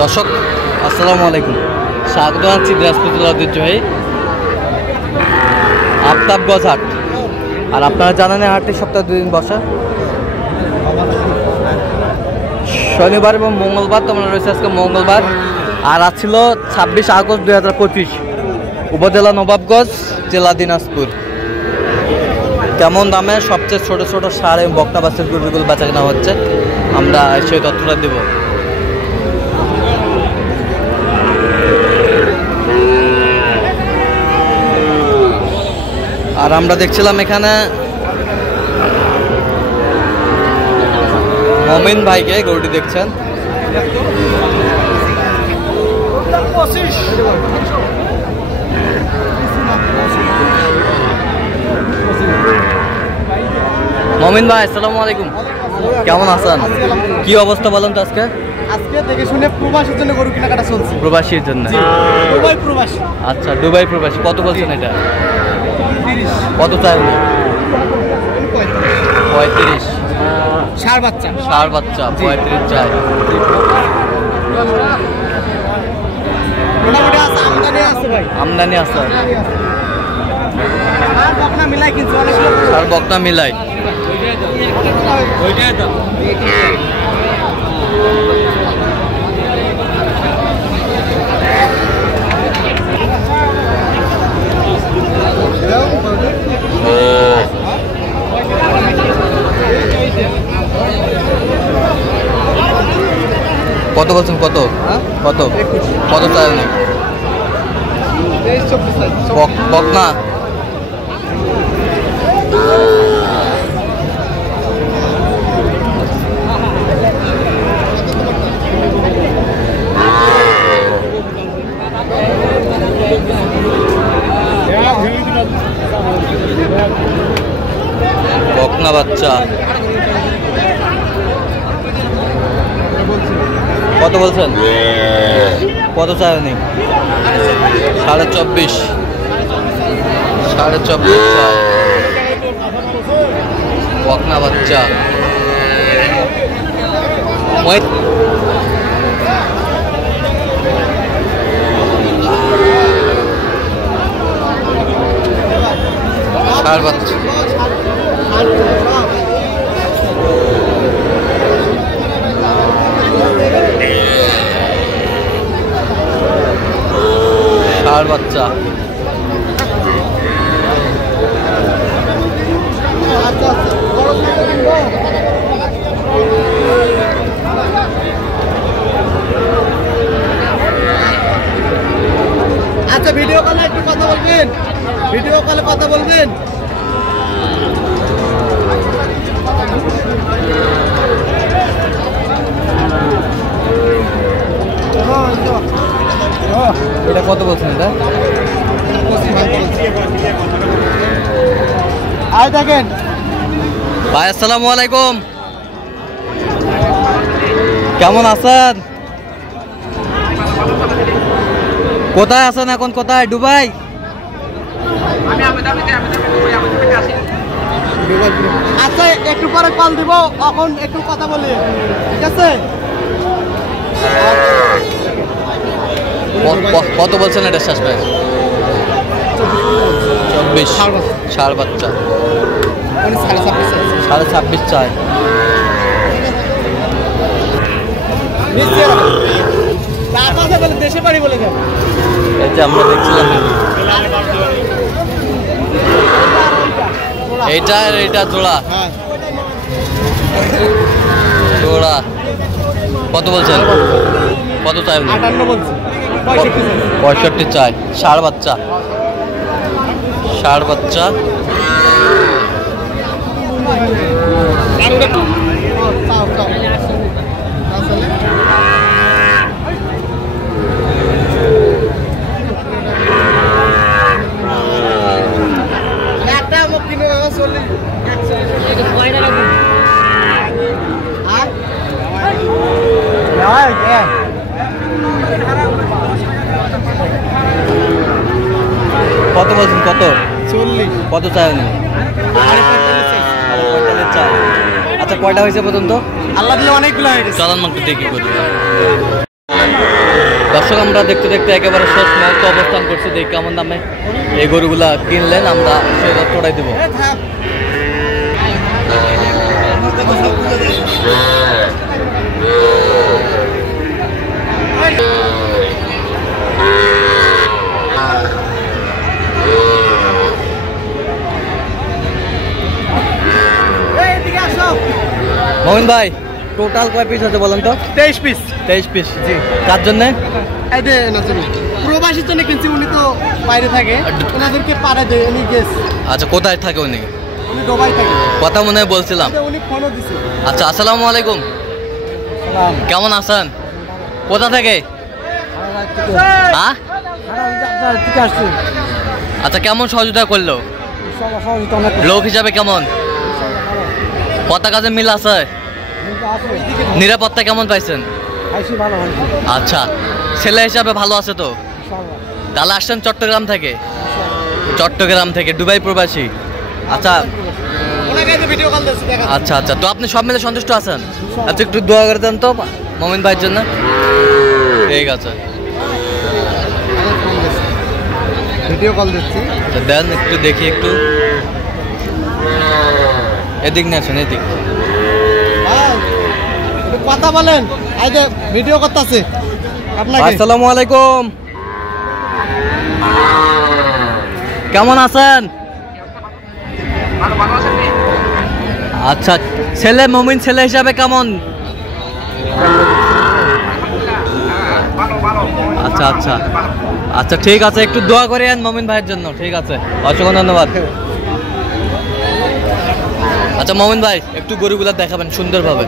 দর্শক আসসালামু আলাইকুম, স্বাগত জানাচ্ছি দিনাজপুর জেলার ঐতিহ্যবাহী আফতাবগঞ্জ হাট। আর আপনারা জানেন হাটটি সপ্তাহে 2 দিন বসা, শনিবার এবং মঙ্গলবার। তোমরা রয়েছে আজকে মঙ্গলবার, আর আজ ছিল 26 আগস্ট 2025, উপজেলা নবাবগঞ্জ, জেলা দিনাজপুর। কেমন দামে সবচেয়ে ছোট ছোট সার এবং বকনা বাছুর গরুগুলো বেচা কেনা হচ্ছে, আমরা সেই তথ্যটা দেব। আর আমরা দেখছিলাম এখানে মমিন ভাইকে, গরুটি দেখছেন। মমিন ভাই আসসালামু আলাইকুম, কেমন আছেন? কি অবস্থা বলেন তো আজকে? আজকে দেখে শুনে প্রবাসীর জন্য গরু কেনাকাটা চলছে। প্রবাসীর জন্য? দুবাই প্রবাসী। আচ্ছা, দুবাই প্রবাসী। কত বলছেন এটা? 30। কত চাই? 35। ষাঁড় বাচ্চা। ষাঁড় বাচ্চা 35 চাই। মোটামুটি আছে, আমদানি আছে ভাই। আমদানি আছে। আর বকনা মিলাই কিনছে অনেকগুলো। আর বকনা মিলাই। ওইটাই তো। কত বলছেন? কত কত কত চাই? নেই বকনা বকনা বাচ্চা কত বলছেন? কত চাই? নেই 24.5। 24.5 চাই বকনা বাচ্চা। ষাঁড় বাচ্চা ষাঁড় বাচ্চা। আচ্ছা, ভিডিও কলে একটু কথা বলবেন, ভিডিও কলে কথা বলবেন। এটা কত বলছেন? এটা আয় দেখেন ভাই আসসালামু আলাইকুম, কেমন আছেন? কোথায় আছেন এখন? কোথায়? দুবাই? আচ্ছা, একটু পরে কল দিব, এখন একটু কথা বলি, ঠিক আছে? কত বলছেন এটা শেষ প্রাইস? 24। ষাঁড় বাচ্চা 26.5 চাই। দেশে বাড়ি বলে যান। এই যে আমরা দেখছিলাম এইটা আর এইটা জোড়া। জোড়া কত বলছেন? কত চাই? 58 বলছি। 65 চাই। ষাঁড় বাচ্চা। ষাঁড় বাচ্চা কত বলছেন? কত? 40। কত চাই? 45 চাই। আচ্ছা, কয়টা হয়েছে পর্যন্ত? আল্লাহ দিলে অনেকগুলো হয়ে গেছে। চলান মাত্র দেখি করি। দর্শক আমরা দেখতে দেখতে একেবারে শেষ মুহূর্তে অবস্থান করছি, দেখি কেমন দামে এই গরুগুলা কিনলেন, আমরা সেই তথ্যটাই দেবো। মোমিন ভাই টোটাল কয় পিস আছে বলেন তো? 23 পিস। 23 পিস। জি। কার জন্য? এই যে প্রবাসীর জন্য কিনছি, উনি তো বাইরে থাকে, ওনাদেরকে পাড়া দেয়, উনি গেস। আচ্ছা, কোথায় থাকে উনি? উনি দুবাই থাকে। কথা মনে হয় বলছিলাম। উনি ফোনও দিছে। আচ্ছা, আসসালামু আলাইকুম। কেমন আছেন? কোথা থেকে? হ্যাঁ, আচ্ছা, কেমন সহযোগিতা করলো? লোক হিসাবে কেমন? কথা কাজে মিল আছে? নিরাপত্তা কেমন পাইছেন? আচ্ছা, ছেলে হিসাবে ভালো আছে তো? তাহলে আসছেন চট্টগ্রাম থেকে? চট্টগ্রাম থেকে দুবাই প্রবাসী। আচ্ছা আচ্ছা আচ্ছা, তো আপনি সব মিলে সন্তুষ্ট আছেন? আচ্ছা, একটু দোয়া করে দেন তো মোমিন ভাইয়ের জন্য। ঠিক আছে, ভিডিও কল দিচ্ছি, দেন একটু দেখি। একটু এদিক নিয়ে আসুন, এদিক। কথা বলেন, এই যে ভিডিও করতেছে আপনাকে। আসসালামু আলাইকুম, কেমন আছেন? আচ্ছা, ছেলে মমিন ছেলে হিসাবে কেমন? আচ্ছা আচ্ছা আচ্ছা, ঠিক আছে, একটু দোয়া করেন মমিন ভাইয়ের জন্য। ঠিক আছে, অসংখ্য ধন্যবাদ। আচ্ছা মমিন ভাই, একটু গরুগুলা দেখাবেন সুন্দরভাবে।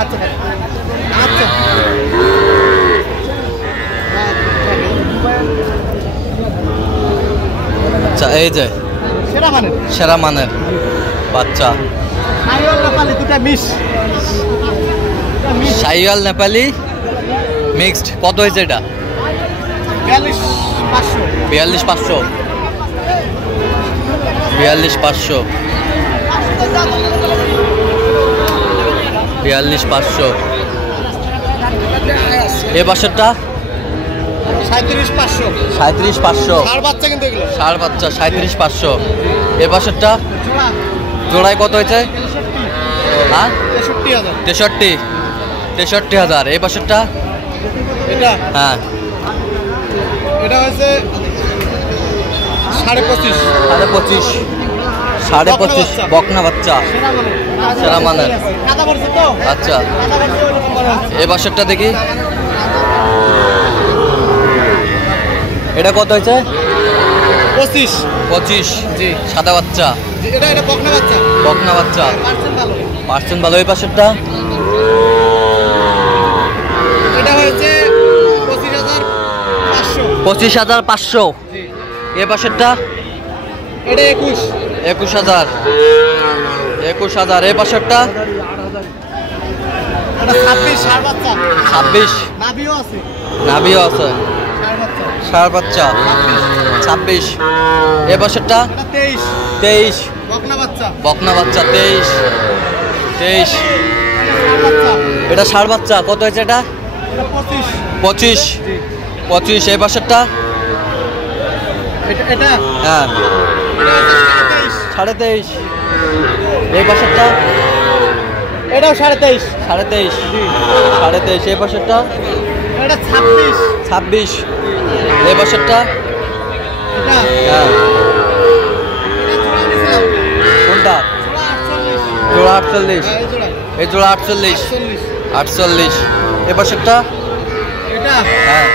আচ্ছা আচ্ছা, আচ্ছা, এই যে সেরা মানের বাচ্চা শাহিওয়াল নেপালি মিক্সড। কত হয়েছে এটা? 42,500। 42,500। 42,500। এ বাসারটা 37,500। 37,500। ষাঁড় বাচ্চা কিন্তু এগুলো। ষাঁড় বাচ্চা 37,500। এ বাসারটা জোড়ায় কত হয়েছে? হ্যাঁ, 63,000। 63,000। এই বাসারটা এটা, হ্যাঁ, এটা হচ্ছে 25,500। 25,500। 25,500 বকনা বাচ্চা, সেরা মানের। আচ্ছা, এই বাসারটা দেখি, এটা কত হয়েছে? 25,000। জি, সাদা বাচ্চা। এটা বকনা বাচ্চা। বকনা বাচ্চা, পার্সেন্ট ভালো। এই পাশেরটা এটা হয়েছে 25,500। 25,500। এ পাশেরটা এটা 21,000। 21,000। এ পাশেরটা এটা 26,000। ষাঁড় বাচ্চা 26। নাভিও আছে। নাভিও আছে। ষাঁড় বাচ্চা 26। এ পাশেরটা 23। বকনা বাচ্চা। বকনা বাচ্চা 23। এটা ষাঁড় বাচ্চা। কত হয়েছে এটা? 25। এই পাশেরটা হ্যাঁ 23.5। এই পাশেরটা এটাও 23.5। 23.5। এই পাশেরটা এটা 26। এই পাশেরটা হ্যাঁ কোনটা? জোড়া 48। এই জোড়া 48। এই পাশেরটা হ্যাঁ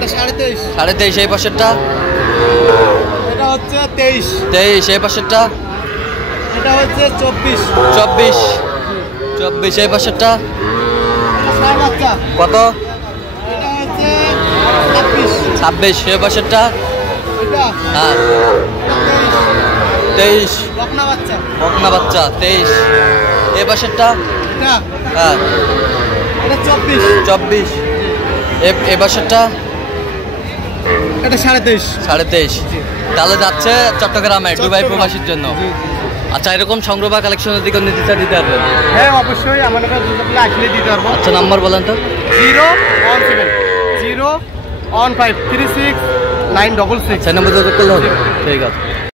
23.5। এই পাশেরটা এটা হচ্ছে 23। এই পাশেরটা এটা হচ্ছে 24। এই পাশেরটা কত? এটা হচ্ছে 26। এই পাশেরটা হ্যাঁ 23। বকনা বাচ্চা 23। এই পাশেরটা হ্যাঁ এটা 24। এই পাশেরটা এটা 23.5। তাহলে যাচ্ছে চট্টগ্রামে দুবাই প্রবাসীর জন্য। আচ্ছা, এরকম সংগ্রহ বা কালেকশনের দিকে দিতে পারবেন? হ্যাঁ, অবশ্যই আমার কাছে আসলে দিতে পারবো। আচ্ছা, নাম্বার বলেন তো। 017 01536 966। সেই নম্বর যোগাযোগ করলে হবে। ঠিক আছে।